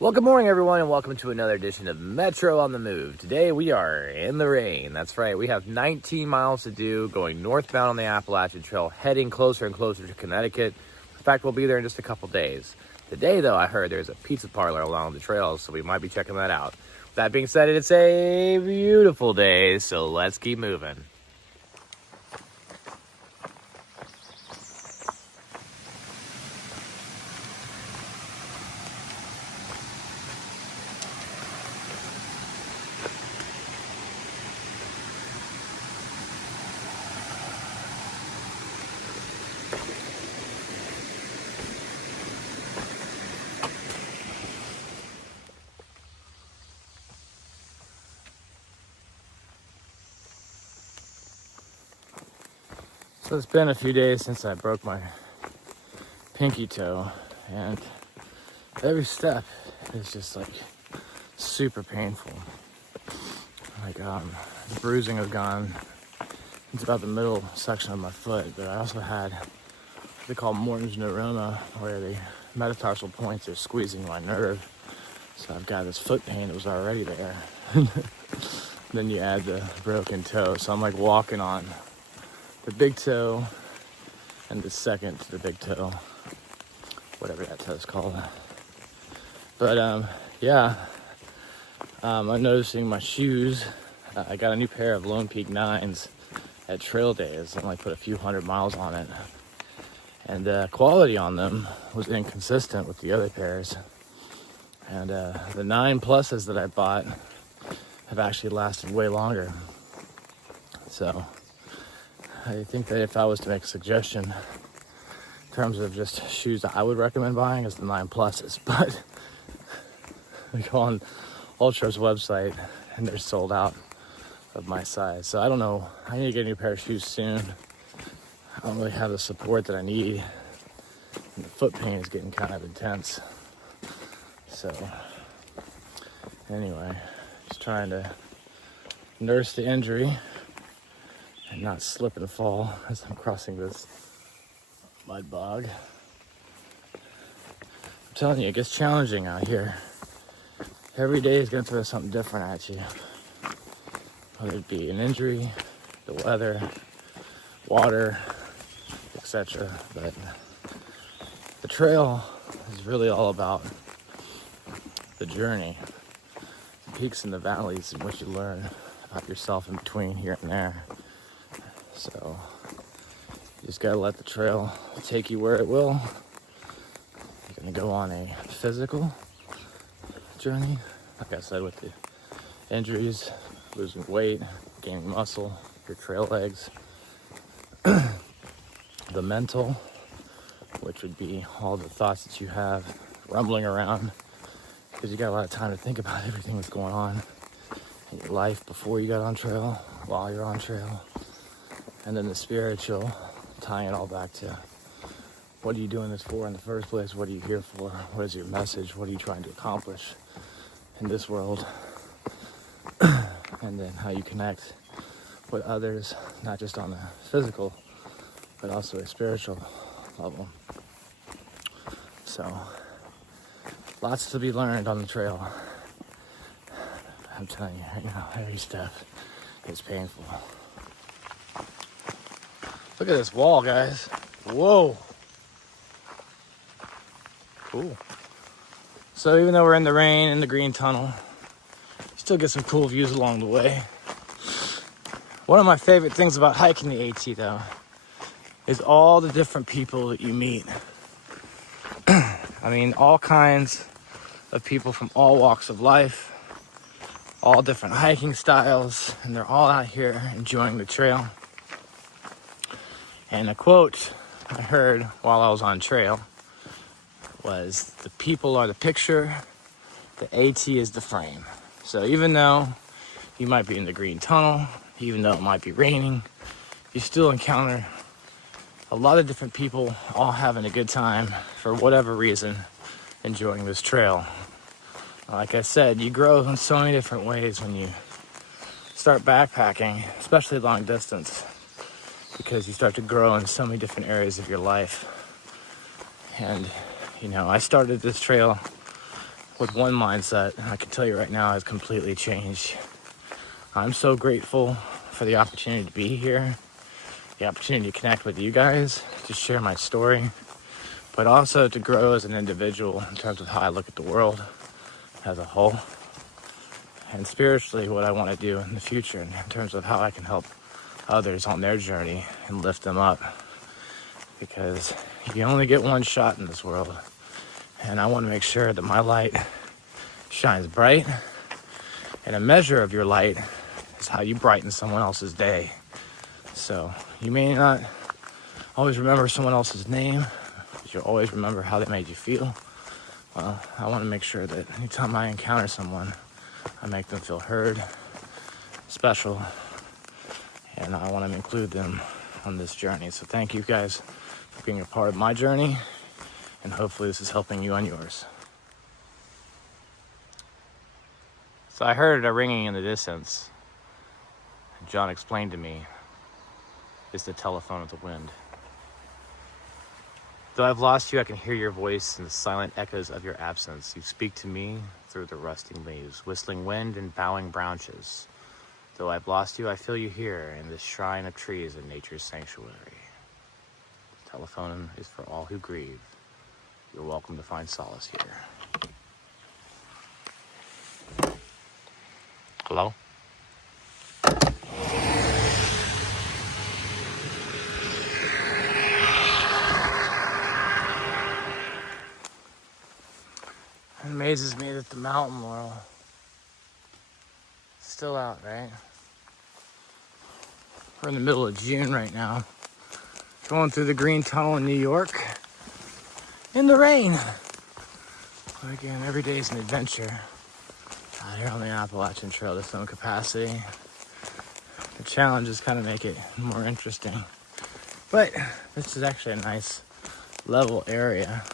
Well, good morning, everyone, and welcome to another edition of Metro on the Move. Today, we are in the rain. That's right. We have 19 miles to do, going northbound on the Appalachian Trail, heading closer and closer to Connecticut. In fact, we'll be there in just a couple days. Today, though, I heard there's a pizza parlor along the trails, so we might be checking that out. With that being said, it's a beautiful day, so let's keep moving. So it's been a few days since I broke my pinky toe, and every step is just like super painful. Like the bruising has gone into about the middle section of my foot, but I also had what they call Morton's neuroma, where the metatarsal points are squeezing my nerve. So I've got this foot pain that was already there. Then you add the broken toe, so I'm like walking on the big toe and the second to the big toe, whatever that toe is called. But I'm noticing my shoes. I got a new pair of Lone Peak 9s at Trail Days. I only put a few hundred miles on it, and the quality on them was inconsistent with the other pairs. And the 9 pluses that I bought have actually lasted way longer. So I think that if I was to make a suggestion in terms of just shoes that I would recommend buying, is the 9 pluses. But I go on Ultra's website and they're sold out of my size. So I don't know. I need to get a new pair of shoes soon. I don't really have the support that I need, and the foot pain is getting kind of intense. So anyway, just trying to nurse the injury and not slip and fall as I'm crossing this mud bog. I'm telling you, it gets challenging out here. Every day is going to throw something different at you. Whether it be an injury, the weather, water, etc. But the trail is really all about the journey, the peaks and the valleys in which you learn about yourself in between here and there. So you just gotta let the trail take you where it will. You're gonna go on a physical journey, like I said, with the injuries, losing weight, gaining muscle, your trail legs. The mental, which would be all the thoughts that you have rumbling around, because you got a lot of time to think about everything that's going on in your life before you got on trail, while you're on trail. And then the spiritual, tying it all back to what are you doing this for in the first place? What are you here for? What is your message? What are you trying to accomplish in this world? And then how you connect with others, not just on a physical, but also a spiritual level. So, lots to be learned on the trail. I'm telling you, every step is painful. Look at this wall, guys. Whoa. Cool. So even though we're in the rain, in the green tunnel, still get some cool views along the way. One of my favorite things about hiking the AT, though, is all the different people that you meet. I mean, all kinds of people from all walks of life, all different hiking styles, and they're all out here enjoying the trail. And a quote I heard while I was on trail was, "The people are the picture, the AT is the frame." So even though you might be in the green tunnel, even though it might be raining, you still encounter a lot of different people all having a good time for whatever reason, enjoying this trail. Like I said, you grow in so many different ways when you start backpacking, especially long distance, because you start to grow in so many different areas of your life. And, I started this trail with one mindset, I can tell you right now, has completely changed. I'm so grateful for the opportunity to be here, the opportunity to connect with you guys, to share my story, but also to grow as an individual in terms of how I look at the world as a whole, and spiritually what I want to do in the future in terms of how I can help others on their journey and lift them up, because you only get one shot in this world, and I want to make sure that my light shines bright, and a measure of your light is how you brighten someone else's day. So you may not always remember someone else's name, but you'll always remember how they made you feel. Well, I want to make sure that anytime I encounter someone, I make them feel heard, special, and I want to include them on this journey. So thank you guys for being a part of my journey, and hopefully this is helping you on yours. So I heard a ringing in the distance. John explained to me it's the telephone of the wind. Though I've lost you, I can hear your voice in the silent echoes of your absence. You speak to me through the rusting leaves, whistling wind and bowing branches. Though I've lost you, I feel you here in this shrine of trees in nature's sanctuary. The telephone is for all who grieve. You're welcome to find solace here. Hello? It amazes me that the mountain laurel is still out, right? We're in the middle of June right now, going through the green tunnel in New York in the rain. But again, every day is an adventure out here on the Appalachian Trail to some capacity. The challenges kind of make it more interesting. But this is actually a nice level area.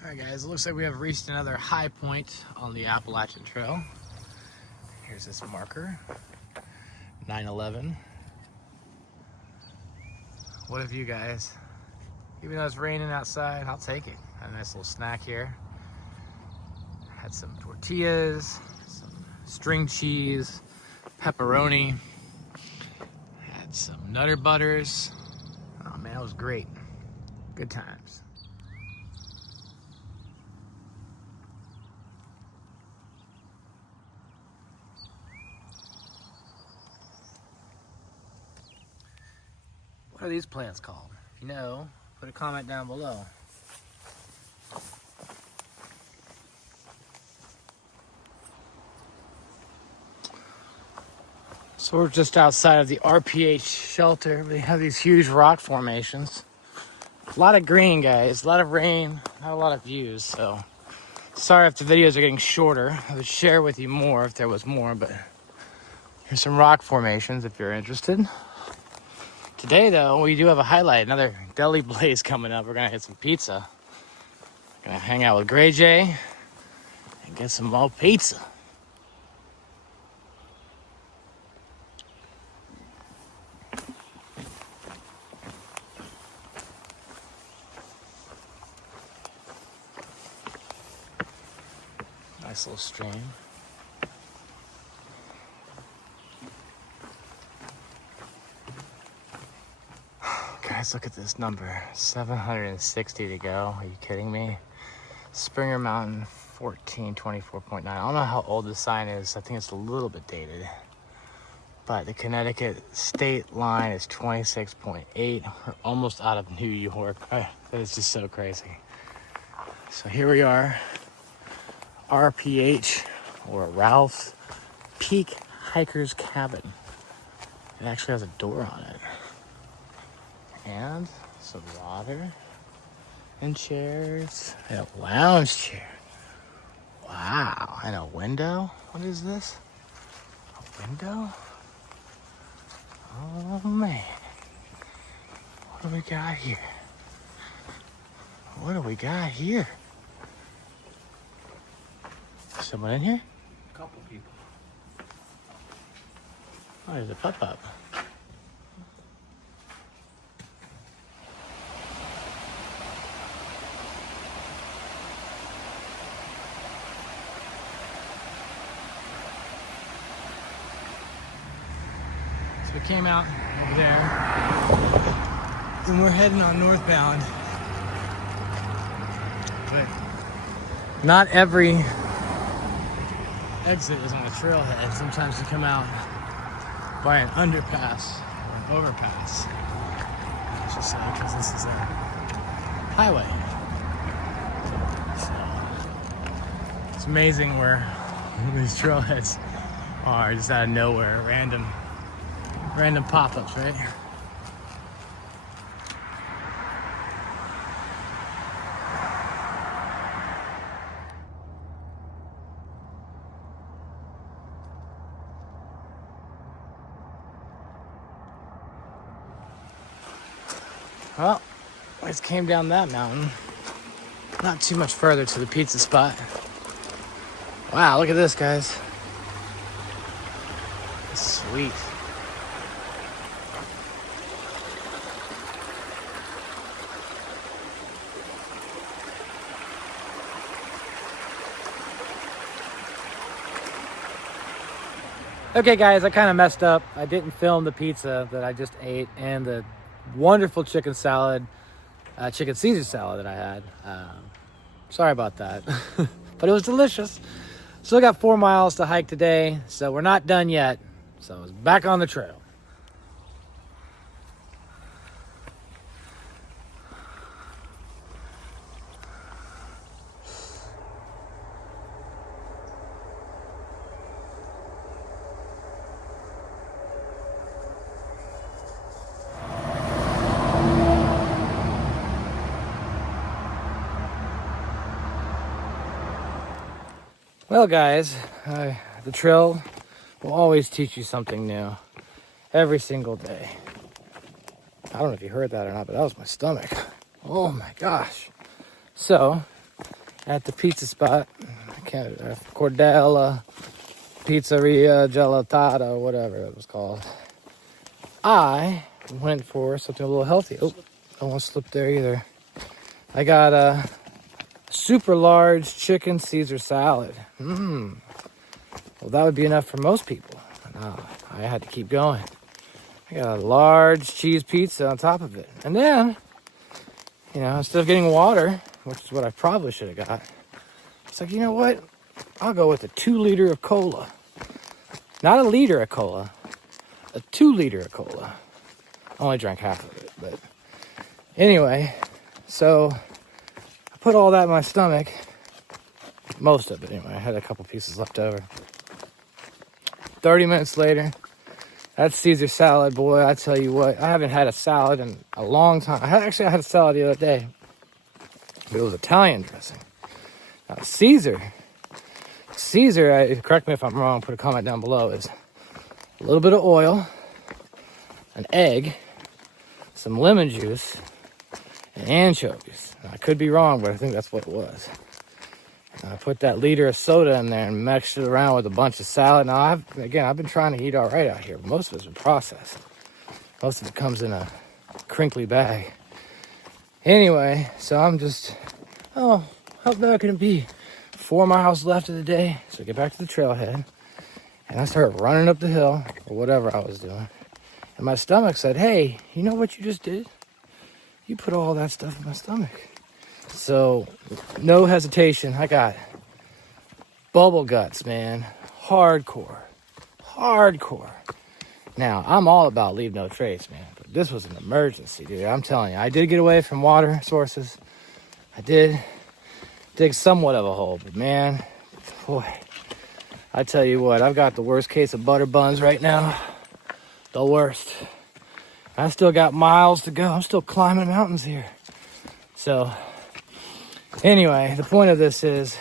Alright guys, it looks like we have reached another high point on the Appalachian Trail. Here's this marker, 9/11. What of you guys? Even though it's raining outside, I'll take it. Had a nice little snack here. Had some tortillas, some string cheese, pepperoni. Had some Nutter Butters. Oh man, it was great. Good times. What are these plants called? If you know, put a comment down below. So we're just outside of the RPH shelter. We have these huge rock formations. A lot of green, guys, a lot of rain, not a lot of views, so sorry if the videos are getting shorter. I would share with you more if there was more, but here's some rock formations if you're interested. Today, though, we do have a highlight, another deli blaze coming up. We're gonna hit some pizza. Gonna hang out with Gray J and get some more pizza. Nice little stream. Guys, look at this number, 760 to go. Are you kidding me? Springer Mountain, 1424.9. I don't know how old this sign is. I think it's a little bit dated. But the Connecticut state line is 26.8. We're almost out of New York. That is just so crazy. So here we are, RPH, or Ralph's Peak Hiker's Cabin. It actually has a door on it. And some water and chairs and a lounge chair. Wow, and a window. What is this? A window? do we got here? What do we got here? Someone in here? A couple people. Oh, there's a pup-up. So we came out over there, and we're heading on northbound. But not every exit is on a trailhead. Sometimes you come out by an underpass or an overpass, I should say, because this is a highway. So it's amazing where these trailheads are, just out of nowhere, random pop-ups, right? Well, we just came down that mountain. Not too much further to the pizza spot. Wow, look at this, guys. Sweet. Okay guys, I kind of messed up. I didn't film the pizza that I just ate and the wonderful chicken salad, chicken Caesar salad that I had. Sorry about that, but it was delicious. Still got 4 miles to hike today, so we're not done yet. So it's back on the trail. Well guys, the trail will always teach you something new every single day. I don't know if you heard that or not, but that was my stomach. Oh my gosh. So, at the pizza spot, Cordella Pizzeria Gelatata, whatever it was called, I went for something a little healthy. Oh, I won't slip there either. I got a super large chicken Caesar salad. Well, that would be enough for most people. No, I had to keep going. I got a large cheese pizza on top of it. And then, you know, instead of getting water, which is what I probably should have got, it's like, you know what? I'll go with a 2 liter of cola. Not a liter of cola, a 2 liter of cola. I only drank half of it, but anyway, so I put all that in my stomach. Most of it anyway. I had a couple pieces left over. 30 minutes later, that Caesar salad, boy, I tell you what, I haven't had a salad in a long time. I had a salad the other day, but it was Italian dressing. Now, Caesar, correct me if I'm wrong, put a comment down below, is a little bit of oil, an egg, some lemon juice, and anchovies. Now, I could be wrong, but I think that's what it was. I put that liter of soda in there and mixed it around with a bunch of salad. Now, I've been trying to eat all right out here, but most of it's been processed. Most of it comes in a crinkly bag. Anyway, so I'm just, how bad can it be? 4 miles left of the day, so I get back to the trailhead, and I start running up the hill, or whatever I was doing. And my stomach said, hey, you know what you just did? You put all that stuff in my stomach. So, no hesitation, I got bubble guts, man. Hardcore. Now, I'm all about leave no trace, man. But this was an emergency, dude. I'm telling you, I did get away from water sources. I did dig somewhat of a hole, but man, boy, I tell you what, I've got the worst case of butter buns right now. The worst. I still got miles to go. I'm still climbing mountains here. So, anyway, the point of this is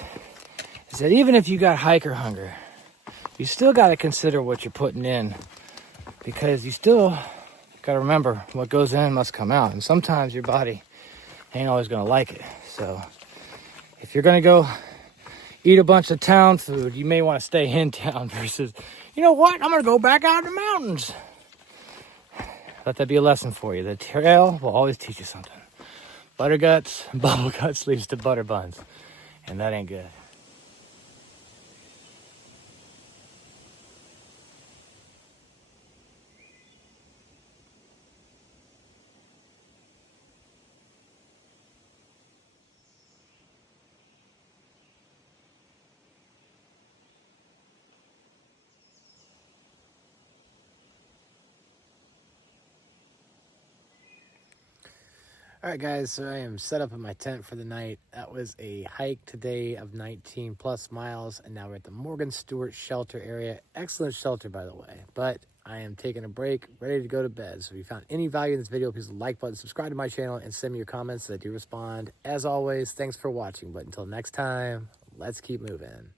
that even if you got hiker hunger, you still got to consider what you're putting in, because you still gotta remember, what goes in must come out. And sometimes your body ain't always gonna like it. So if you're gonna go eat a bunch of town food, you may want to stay in town versus, you know what, I'm gonna go back out in the mountains. Let that be a lesson for you. The trail will always teach you something. Butter guts, bubble guts leads to butter buns. And that ain't good. All right, guys, so I am set up in my tent for the night. That was a hike today of 19 plus miles, and now we're at the Morgan Stewart Shelter area. Excellent shelter, by the way, but I am taking a break, ready to go to bed. So if you found any value in this video, please like button, subscribe to my channel, and send me your comments so that I do respond. As always, thanks for watching, but until next time, let's keep moving.